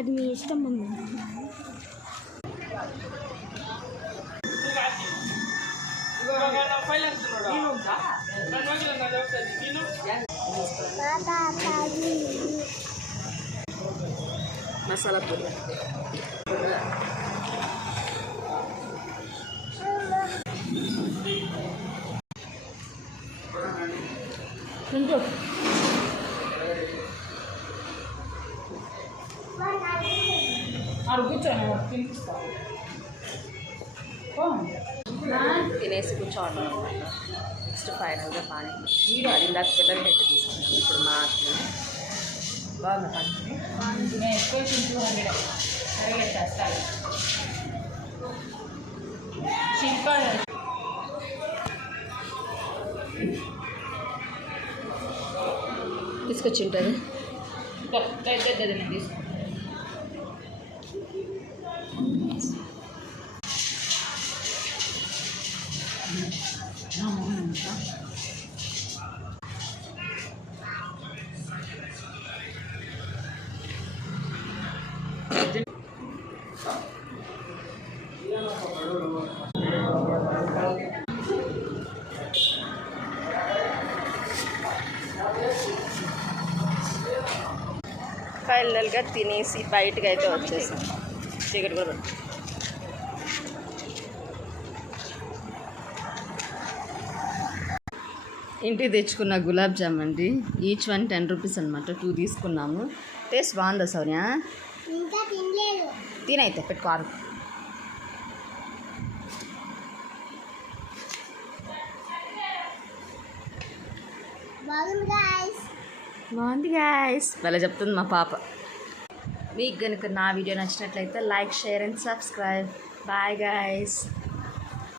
అది మీ ఇష్టం మమ్మీ. మసాలా పొడి తినేసి కూర్చోవడం అనమాట. నెక్స్ట్ ఫైనల్గా పానీ అది ఇందాక పిల్లలకి అయితే తీసుకున్నాం. ఇప్పుడు మా తీసుకొచ్చి ఉంటుంది. ఫైనల్గా తినేసి బయటకు అయితే వచ్చేసాం. చీకటి కూడా ఇంటికి తెచ్చుకున్న గులాబ్ జామ్ అండి. ఈచ్ వన్ 10 రూపీస్ అనమాట. 2 తీసుకున్నాము. టేస్ట్ బాగుందా సౌర్య? తినైతే పెట్టుకోరు. బాగుంది గాయస్. భలే చెప్తుంది మా పాప. మీకు కనుక నా వీడియో నచ్చినట్లయితే like, share and subscribe. Bye guys.